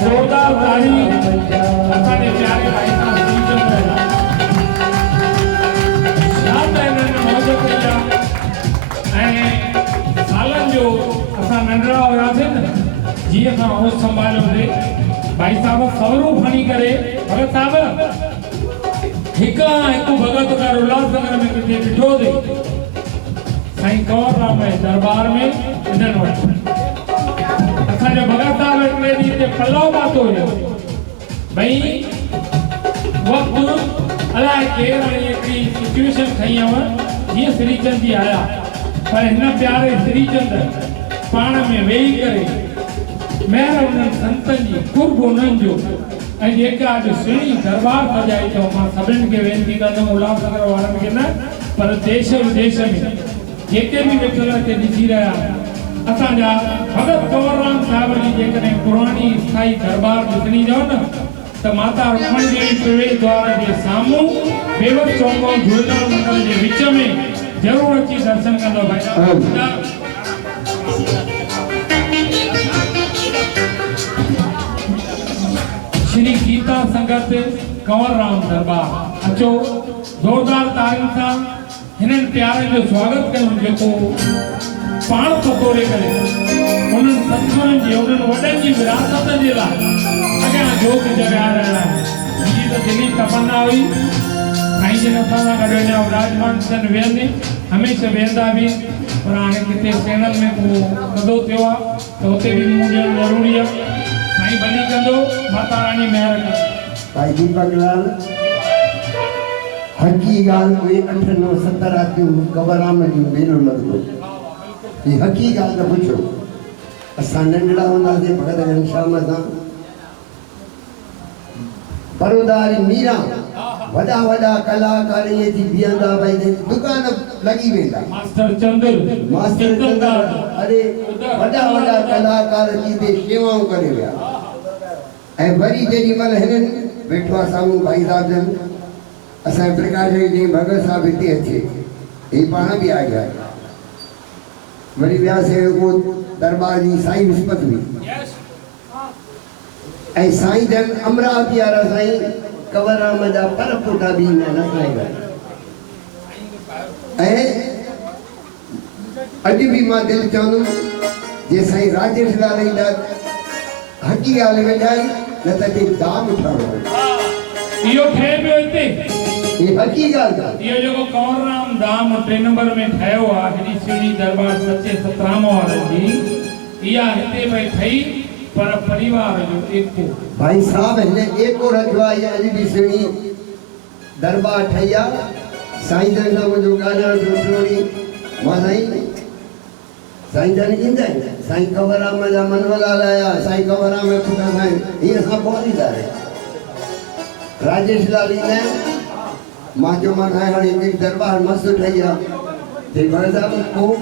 जोरदार ताली असांजे प्यारे भाई साहब मौज कई आहे ऐं सालनि जो असां नंढड़ा हुआसीं न जीअं असां होश संभालियोसीं भाई साहब सवरूं खणी करे भगत साहब हिकु भगत कर उल्हासनगर में किथे ॾिठो हुजे साईं कंवरराम जे दरबार में इन्हनि वटि असांजो भगत साहब हिकिड़े ॾींहं ते पल्लव पातो हुयो भई वक़्तु अलाए केरु हाणे हिकिड़ी सिचुएशन खई हुअ जीअं श्रीचंद जी आया पर हिन प्यारे श्रीचंद पाण में वेही करे महिर उन्हनि संतनि जी कुर्ब उन्हनि जो ऐं जेका अॼु सुहिणी दरबार सजाई अथव मां सभिनी खे वेनिती कंदुमि उल्हासनगर वारनि खे न पर देश विदेश में जेके बि वेठल खे ॾिसी रहिया असांजा भगत कंवरराम साहिब जी जेकॾहिं पुराणी स्थाई दरबार ॾिसणी अथव न त माता रुक्मणी देवी प्रवेश द्वार जे साम्हूं बेवत चौक झूलेलाल मंदर जे विच में ज़रूरु अची दर्शन कंदो भाई श्री गीता संगत कंवरराम दरबार अचो जोरदार तालियुनि सां हिननि प्यारनि जो स्वागत कयूं जेको पाण पतोड़े करे उन्हनि सत्संगनि जे उन्हनि वॾनि जी विरासत जे लाइ अॻियां जोत जॻाए रहिया आहिनि मुंहिंजी त दिली तमन्ना हुई साईं जिन असां सां गॾु अञा विराजमान थियनि वेहंदे हमेशह वेहंदा बि पर हाणे किथे चैनल में को सदो थियो आहे त हुते बि मूं ॾियणु ज़रूरी आहे साईं भली कंदो माता रानी महिर कंदो भाई दीपक लाल हकी गाल कोई 8 9 7 रातियूं कंवरराम जो मेलो लॻंदो ये हकी गाल न पुछो असां नंढड़ा हूंदासीं भगत घनश्याम सां बरोदारी मीरा वॾा कलाकार इहे थी बीहंदा भई दुकान लॻी वेंदा मास्टर चंदर अरे वॾा कलाकार जी बि शेवाऊं करे विया ऐं वरी जेॾी महिल हिननि वेठो आहे साम्हूं भाई साहब जन असांजे प्रकाश जी भगत साहब हिते अचे ही पाण बि आया वरी वियासीं उहो दरबार जी साईं विस्पत हुई ऐं साईं जन अमरावती वारा साईं कंवरराम जा पर पोटा बि ईंदा आहिनि असांजे घर ऐं अॼु बि मां दिलि चवंदुमि जे साईं राजेश लाल ईंदा हकी ॻाल्हि वेंदाई न त ते दाम ठहणो इहो ठहे पियो हिते ये हकी ॻाल्हि आहे इहो जेको कंवरराम धाम 3 नंबर में ठहियो आहे हेॾी सुहिणी दरबार सचे सतराम वारनि जी इहा हिते भई ठही पर परिवार जो एको भाई साहब हिन एको रखियो आहे इहा अॼु बि सुहिणी दरबार ठही आहे साईं जन सां मुंहिंजो ॻाल्हाइण जो थोरी मां साईं जन ईंदा आहिनि साईं कंवरराम जा मनवलाल आया साईं कंवरराम जे पुठियां साईं हीअं असां पहुचींदा राजेश लाल ईंदा आहिनि मां चयोमांसि हाणे हिकिड़ी दरबार मस्तु ठही आहे चई भगत साहब पोइ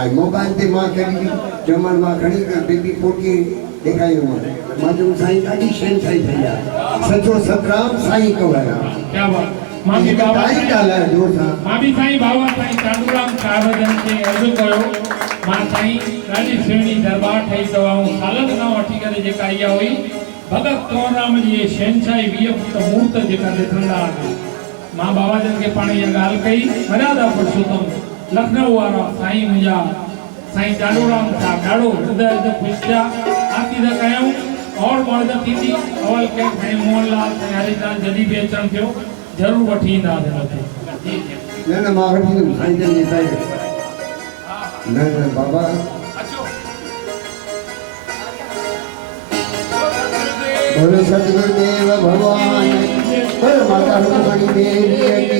ऐं मोबाइल ते मां कढी चयोमांसि मां खणी बेबी पोटी ॾेखारियोमांसि मां चयो साईं ॾाढी शहंशाही ठही आहे सचो सतराम साईं कंवरराम क्या बात मां बि बाबा ॻाल्हाए जोर सां मां बि साईं बाबा साईं चांडूराम साहिब जन खे अर्ज़ु कयो मां साईं ॾाढी सुहिणी दरबार ठही अथव ऐं सालनि खां वठी करे जेका इहा हुई भगत कंवरराम जी शहंशाही 20 फुट मूर्त जेका ॾिसंदा आहिनि मां बाबा जन खे पाण इहा ॻाल्हि कई मर्यादा पुरुषोत्तम लखनऊ वारा साईं मुंहिंजा साईं चांडूराम साहिब ॾाढो हृदय जो ख़ुशि थिया आसीद कयूं और मर्द थींदी अवल कंहिं साईं मोहनलाल साईं हरिदास जॾहिं बि अचणु थियो ज़रूरु वठी ईंदासीं न मां वठी ईंदुमि साईं जन जी साईं न बाबा बोलो सतगुरुदेव भगवान पर माता रुक्मणी देवी